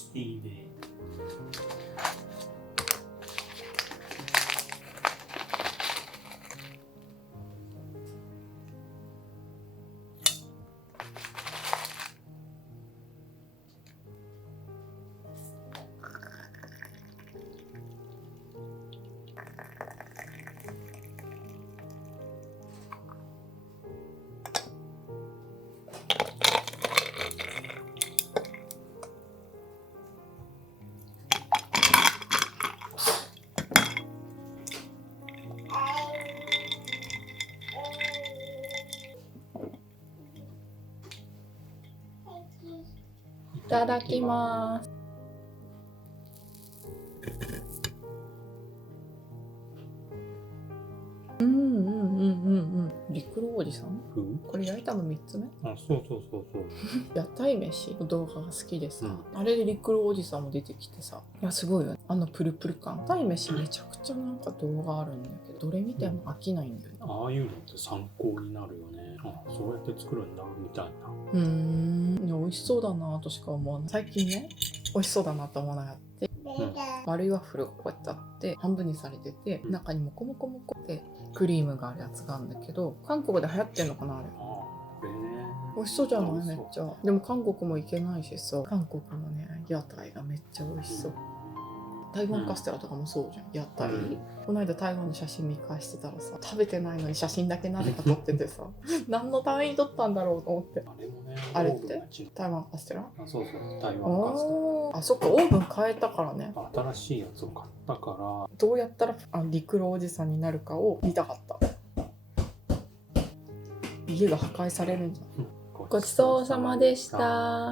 スティーでいただきます。りくろーおじさん、これ焼いたの3つ目。あ、そう屋台飯の動画が好きでさ、あれでりくろーおじさんも出てきてさ、いやすごいよね、あのプルプル感。屋台飯めちゃくちゃなんか動画あるんだけど、どれ見ても飽きないんだよね。ああいうのって参考になるよね。あ、そうやって作るんだみたいな。いや美味しそうだなとしか思わない。最近ね、美味しそうだなと思わなかった。丸いワッフルがこうやってあって半分にされてて、中にモコモコモコってクリームがあるやつがあるんだけど、韓国で流行ってんのかなあれ。これね、美味しそうじゃない？めっちゃ。でも韓国も行けないしさ、韓国のね屋台がめっちゃ美味しそう。台湾カステラとかもそうじゃん、屋台。この間台湾の写真見返してたらさ、食べてないのに写真だけなぜか撮っててさ何のために撮ったんだろうと思って。あれもね、あれって台湾カステラ？あ、そう台湾カステラ。あ、そっか、オーブン変えたからね。新しいやつを買ったから、どうやったらりくろーおじさんになるかを見たかった。家が破壊されるんじゃん。ごちそうさまでした。